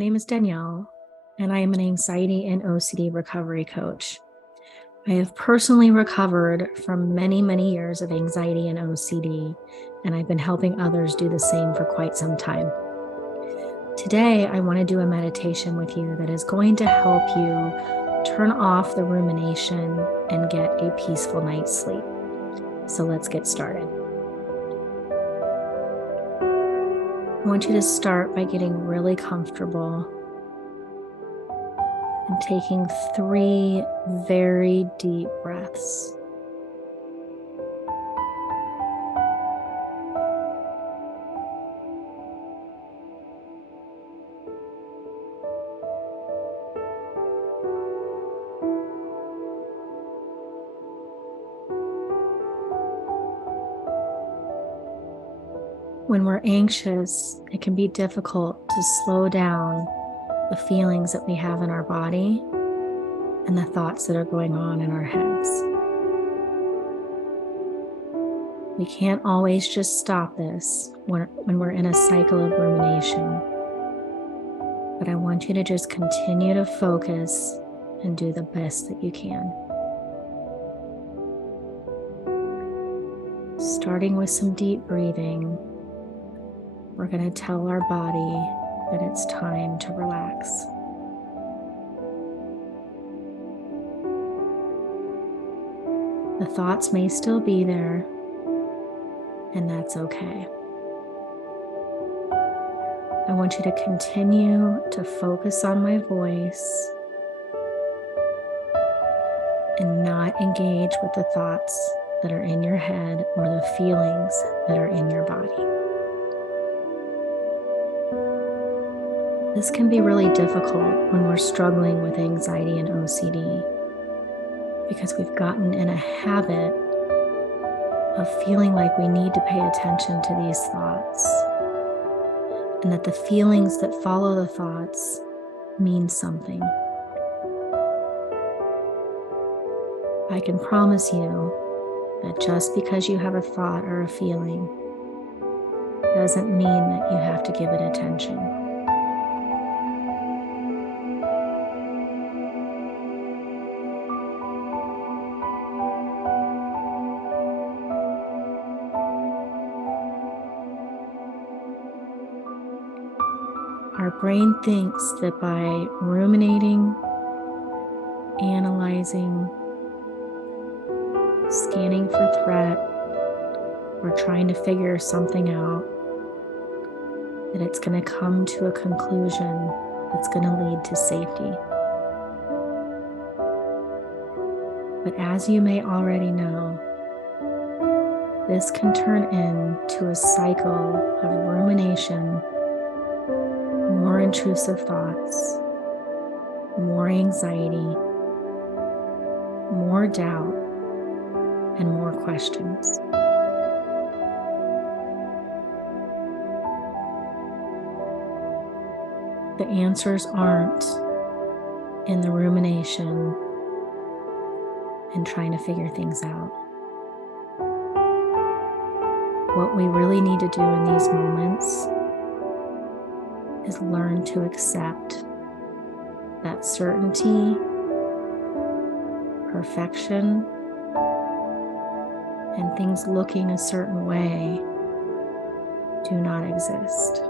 My name is Danielle, and I am an anxiety and OCD recovery coach. I have personally recovered from many, many years of anxiety and OCD, and I've been helping others do the same for quite some time. Today, I want to do a meditation with you that is going to help you turn off the rumination and get a peaceful night's sleep. So let's get started. I want you to start by getting really comfortable and taking 3 very deep breaths. When we're anxious, it can be difficult to slow down the feelings that we have in our body and the thoughts that are going on in our heads. We can't always just stop this when we're in a cycle of rumination, but I want you to just continue to focus and do the best that you can. Starting with some deep breathing, we're going to tell our body that it's time to relax. The thoughts may still be there, and that's okay. I want you to continue to focus on my voice and not engage with the thoughts that are in your head or the feelings that are in your body. This can be really difficult when we're struggling with anxiety and OCD because we've gotten in a habit of feeling like we need to pay attention to these thoughts and that the feelings that follow the thoughts mean something. I can promise you that just because you have a thought or a feeling doesn't mean that you have to give it attention. Our brain thinks that by ruminating, analyzing, scanning for threat, or trying to figure something out, that it's going to come to a conclusion that's going to lead to safety. But as you may already know, this can turn into a cycle of rumination, more intrusive thoughts, more anxiety, more doubt, and more questions. The answers aren't in the rumination and trying to figure things out. What we really need to do in these moments is learn to accept that certainty, perfection, and things looking a certain way do not exist.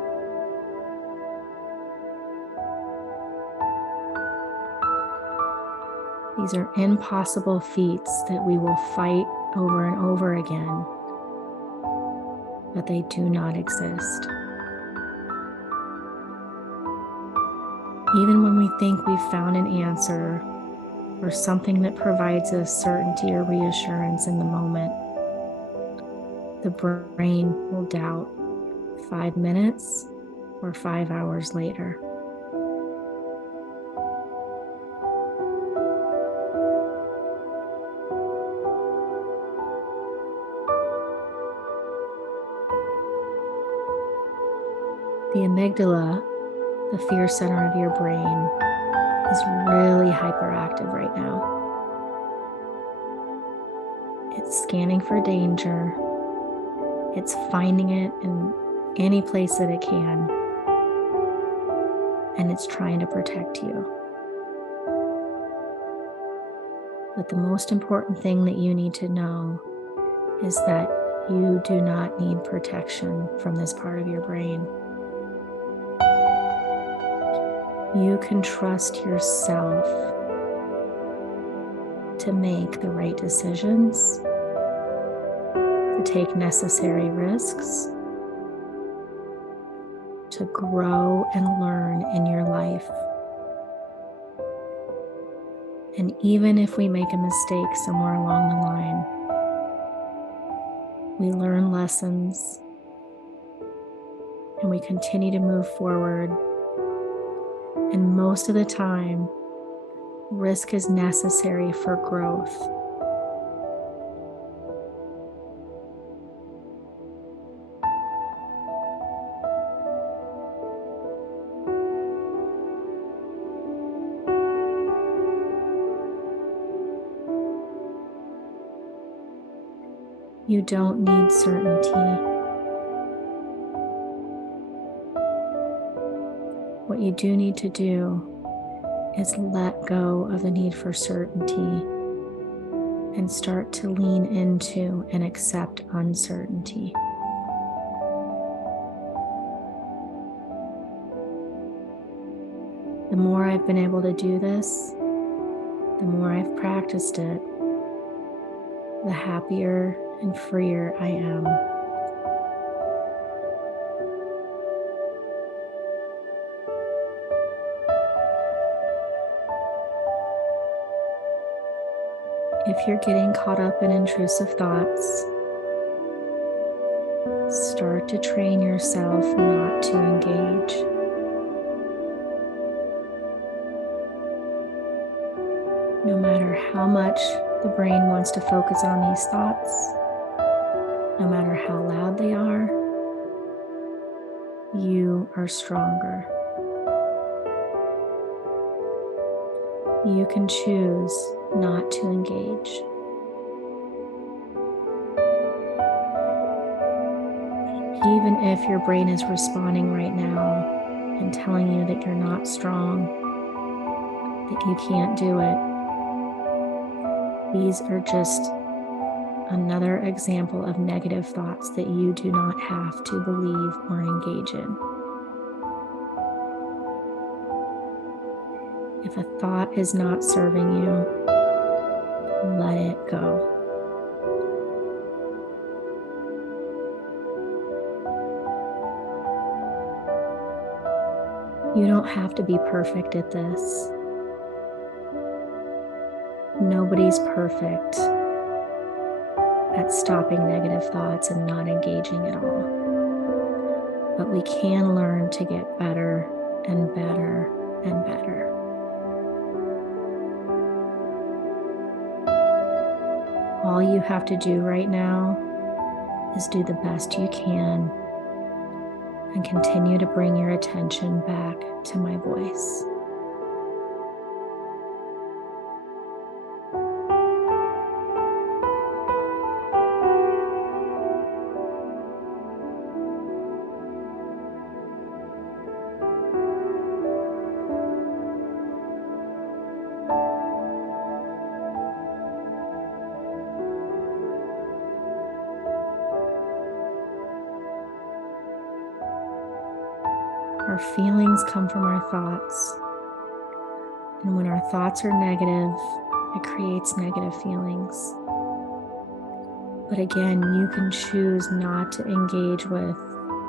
These are impossible feats that we will fight over and over again, but they do not exist. Even when we think we've found an answer or something that provides us certainty or reassurance in the moment, the brain will doubt 5 minutes or 5 hours later. The amygdala, the fear center of your brain, is really hyperactive right now. It's scanning for danger. It's finding it in any place that it can. and it's trying to protect you. But the most important thing that you need to know is that you do not need protection from this part of your brain. You can trust yourself to make the right decisions, to take necessary risks, to grow and learn in your life. And even if we make a mistake somewhere along the line, we learn lessons and we continue to move forward. And most of the time, risk is necessary for growth. You don't need certainty. What you do need to do is let go of the need for certainty and start to lean into and accept uncertainty. The more I've been able to do this, the more I've practiced it, the happier and freer I am. If you're getting caught up in intrusive thoughts, start to train yourself not to engage. No matter how much the brain wants to focus on these thoughts, no matter how loud they are, you are stronger. You can choose not to engage. Even if your brain is responding right now and telling you that you're not strong, that you can't do it, these are just another example of negative thoughts that you do not have to believe or engage in. If a thought is not serving you, let it go. You don't have to be perfect at this. Nobody's perfect at stopping negative thoughts and not engaging at all. But we can learn to get better and better and better. All you have to do right now is do the best you can and continue to bring your attention back to my voice. Our feelings come from our thoughts. And when our thoughts are negative, it creates negative feelings. But again, you can choose not to engage with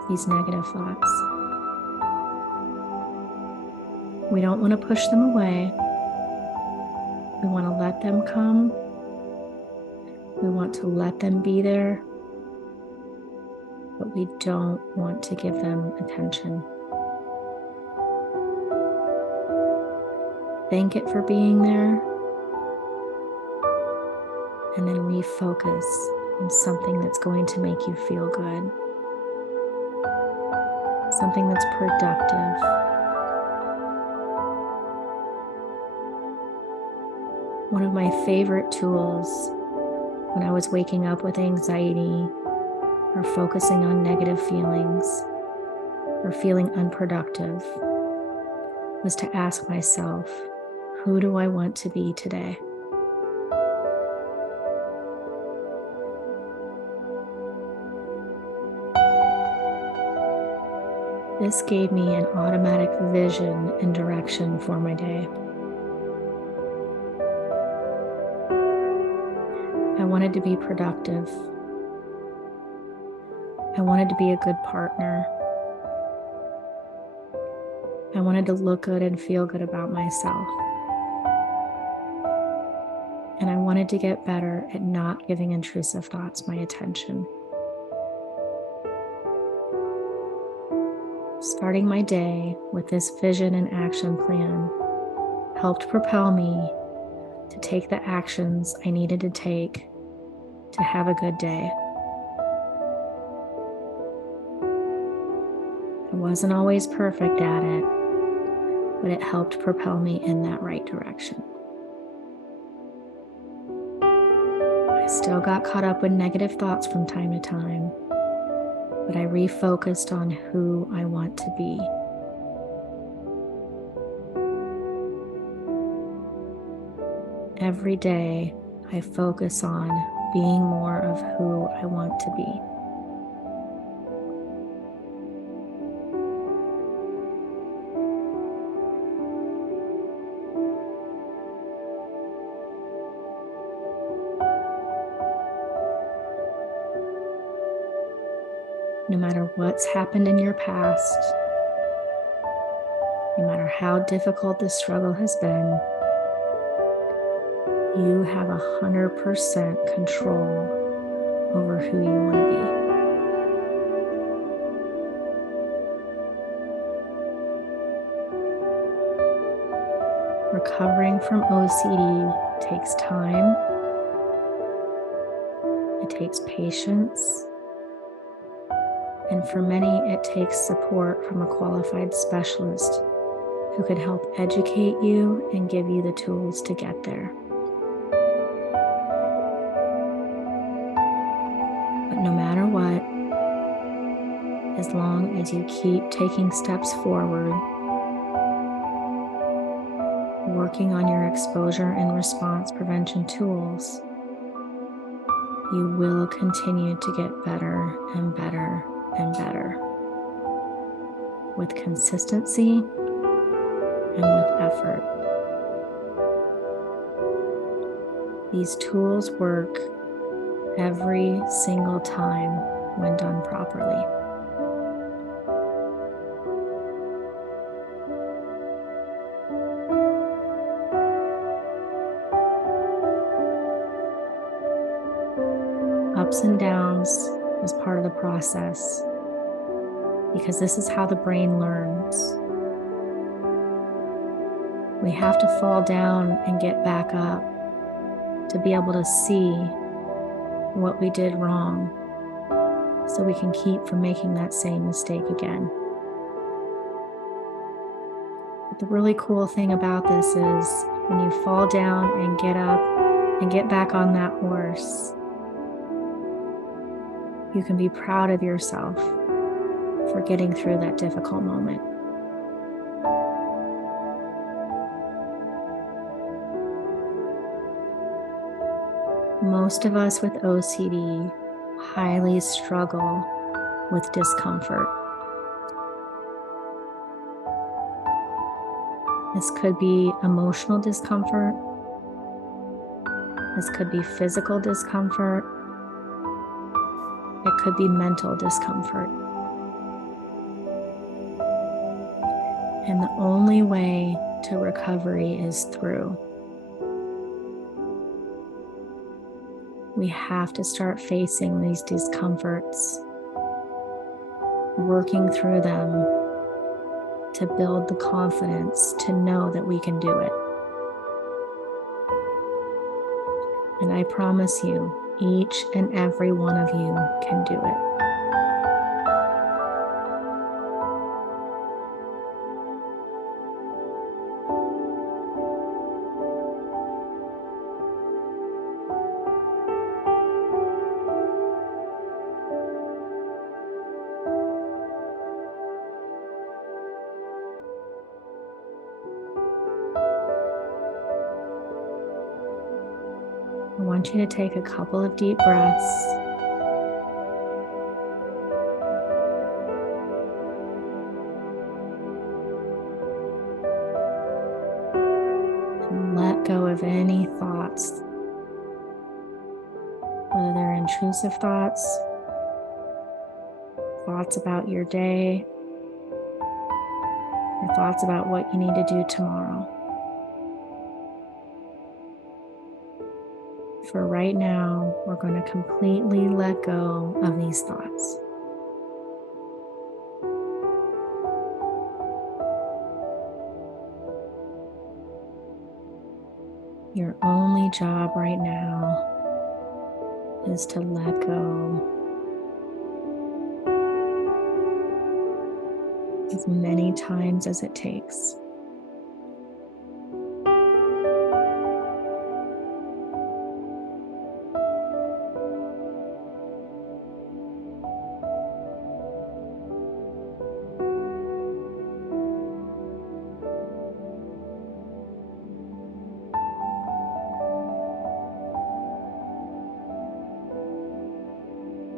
these negative thoughts. We don't want to push them away. We want to let them come. We want to let them be there. But we don't want to give them attention. Thank it for being there, and then refocus on something that's going to make you feel good, something that's productive. One of my favorite tools when I was waking up with anxiety or focusing on negative feelings or feeling unproductive was to ask myself, who do I want to be today? This gave me an automatic vision and direction for my day. I wanted to be productive. I wanted to be a good partner. I wanted to look good and feel good about myself. And I wanted to get better at not giving intrusive thoughts my attention. Starting my day with this vision and action plan helped propel me to take the actions I needed to take to have a good day. I wasn't always perfect at it, but it helped propel me in that right direction. I still got caught up with negative thoughts from time to time, but I refocused on who I want to be. Every day, I focus on being more of who I want to be. No matter what's happened in your past, no matter how difficult the struggle has been, you have 100% control over who you want to be. Recovering from OCD takes time, it takes patience, and for many, it takes support from a qualified specialist who can help educate you and give you the tools to get there. But no matter what, as long as you keep taking steps forward, working on your exposure and response prevention tools, you will continue to get better and better and better with consistency and with effort. These tools work every single time when done properly. Ups and downs is part of the process because this is how the brain learns. We have to fall down and get back up to be able to see what we did wrong so we can keep from making that same mistake again. But the really cool thing about this is when you fall down and get up and get back on that horse, you can be proud of yourself for getting through that difficult moment. Most of us with OCD highly struggle with discomfort. This could be emotional discomfort. This could be physical discomfort. It could be mental discomfort. And the only way to recovery is through. We have to start facing these discomforts, working through them to build the confidence to know that we can do it. And I promise you, each and every one of you can do it. I want you to take a couple of deep breaths. And let go of any thoughts, whether they're intrusive thoughts, thoughts about your day, or thoughts about what you need to do tomorrow. For right now, we're going to completely let go of these thoughts. Your only job right now is to let go as many times as it takes.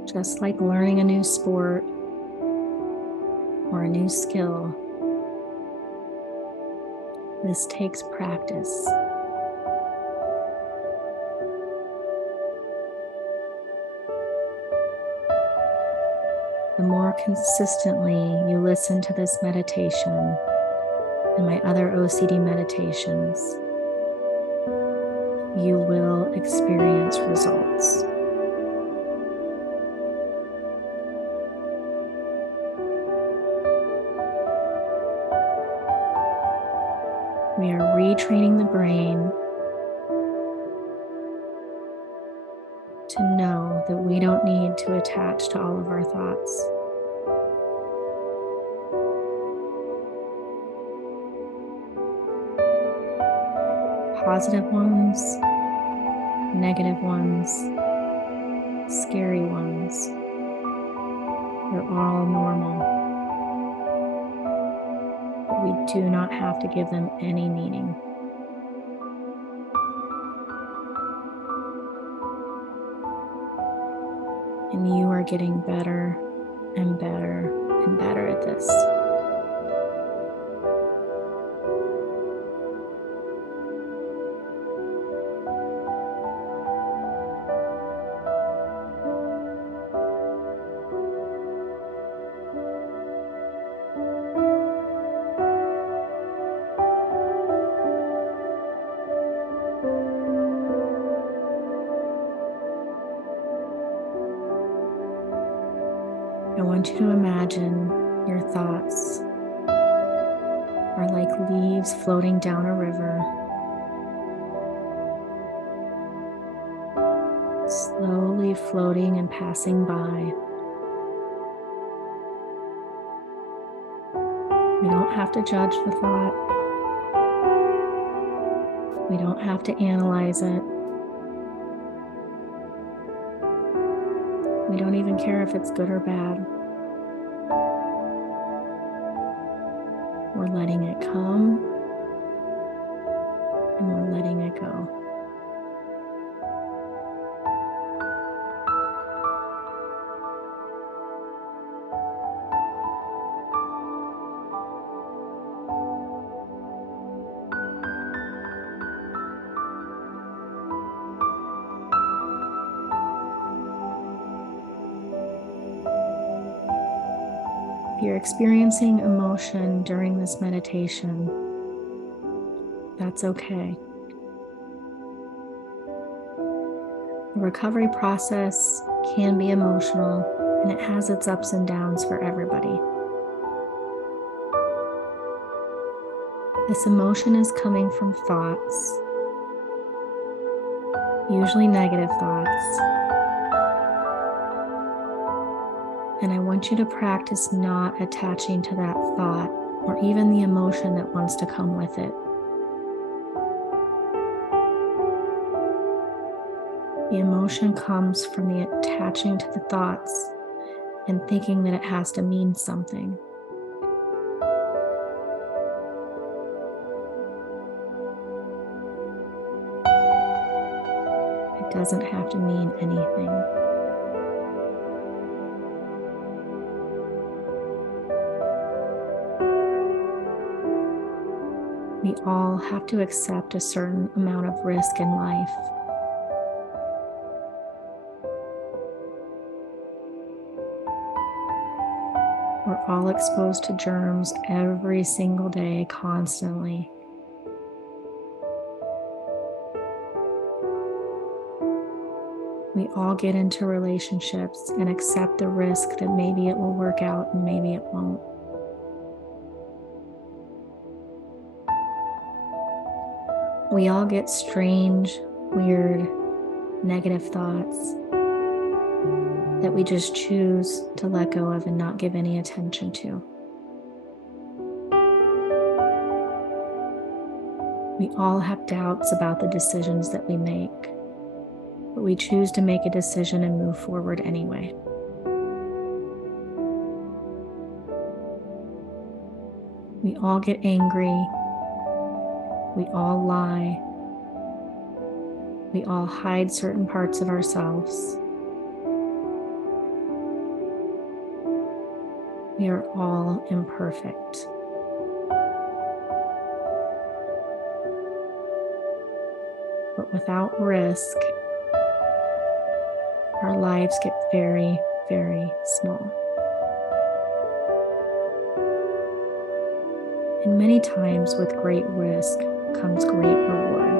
Just like learning a new sport or a new skill, this takes practice. The more consistently you listen to this meditation and my other OCD meditations, you will experience results. We are retraining the brain to know that we don't need to attach to all of our thoughts. Positive ones, negative ones, scary ones, they're all normal. But we do not have to give them any meaning. And you are getting better and better and better at this. I want you to imagine your thoughts are like leaves floating down a river, slowly floating and passing by. We don't have to judge the thought. We don't have to analyze it. We don't even care if it's good or bad. We're letting it come and we're letting it go. If you're experiencing emotion during this meditation, that's okay. The recovery process can be emotional, and it has its ups and downs for everybody. This emotion is coming from thoughts, usually negative thoughts. And I want you to practice not attaching to that thought or even the emotion that wants to come with it. The emotion comes from the attaching to the thoughts and thinking that it has to mean something. It doesn't have to mean anything. We all have to accept a certain amount of risk in life. We're all exposed to germs every single day, constantly. We all get into relationships and accept the risk that maybe it will work out and maybe it won't. We all get strange, weird, negative thoughts that we just choose to let go of and not give any attention to. We all have doubts about the decisions that we make, but we choose to make a decision and move forward anyway. We all get angry. We all lie. We all hide certain parts of ourselves. We are all imperfect. But without risk, our lives get very, very small. And many times with great risk comes great reward.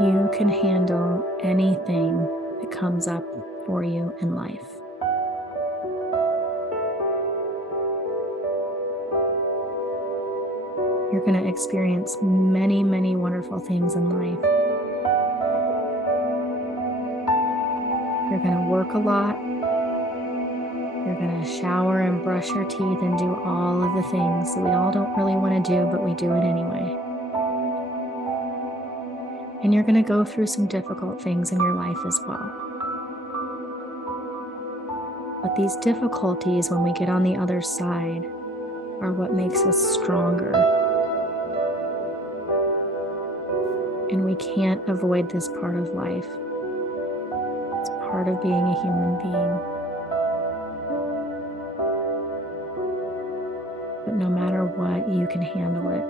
You can handle anything that comes up for you in life. You're going to experience many, many wonderful things in life. You're going to work a lot. You're going to shower and brush your teeth and do all of the things that we all don't really want to do, but we do it anyway. And you're going to go through some difficult things in your life as well. But these difficulties, when we get on the other side, are what makes us stronger. And we can't avoid this part of life. It's part of being a human being. But no matter what, you can handle it.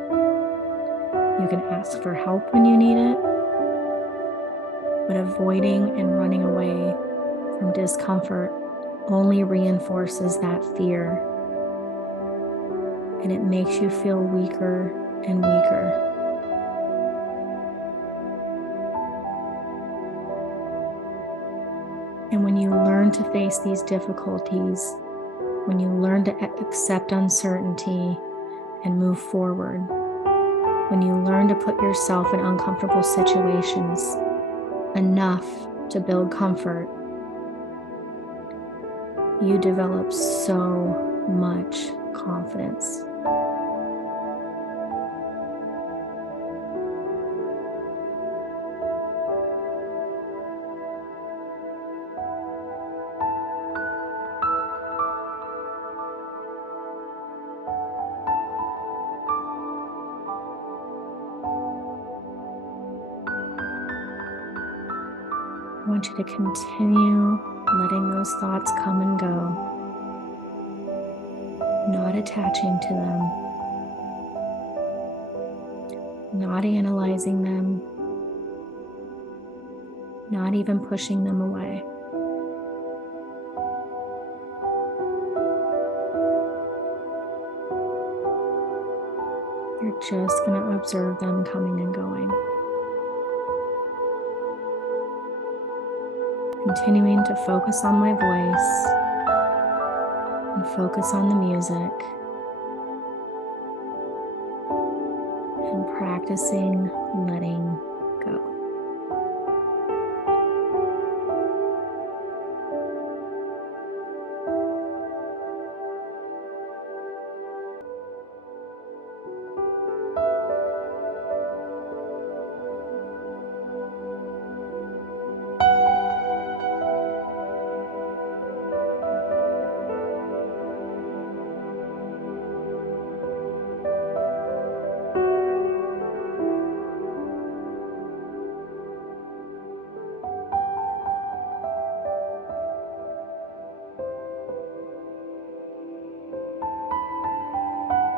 You can ask for help when you need it. But avoiding and running away from discomfort only reinforces that fear. And it makes you feel weaker and weaker. And when you learn to face these difficulties, when you learn to accept uncertainty and move forward, when you learn to put yourself in uncomfortable situations enough to build comfort, you develop so much confidence. I want you to continue letting those thoughts come and go, not attaching to them, not analyzing them, not even pushing them away. You're just going to observe them coming and going. Continuing to focus on my voice and focus on the music and practicing letting go.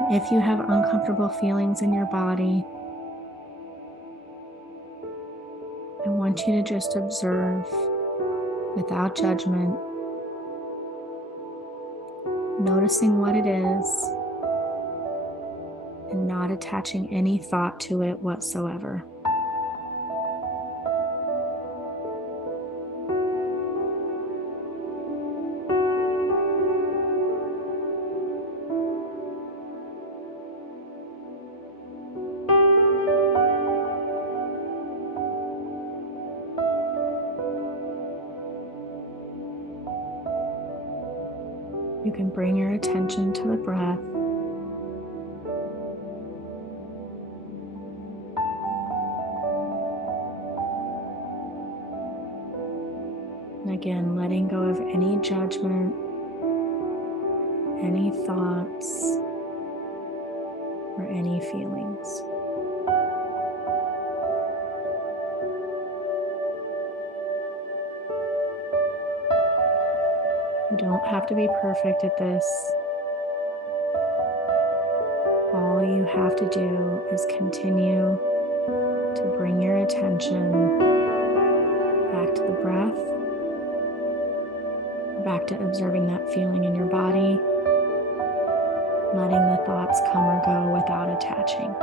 If you have uncomfortable feelings in your body, I want you to just observe without judgment, noticing what it is and not attaching any thought to it whatsoever. You can bring your attention to the breath. And again, letting go of any judgment, any thoughts, or any feelings. You don't have to be perfect at this. All you have to do is continue to bring your attention back to the breath, back to observing that feeling in your body, letting the thoughts come or go without attaching.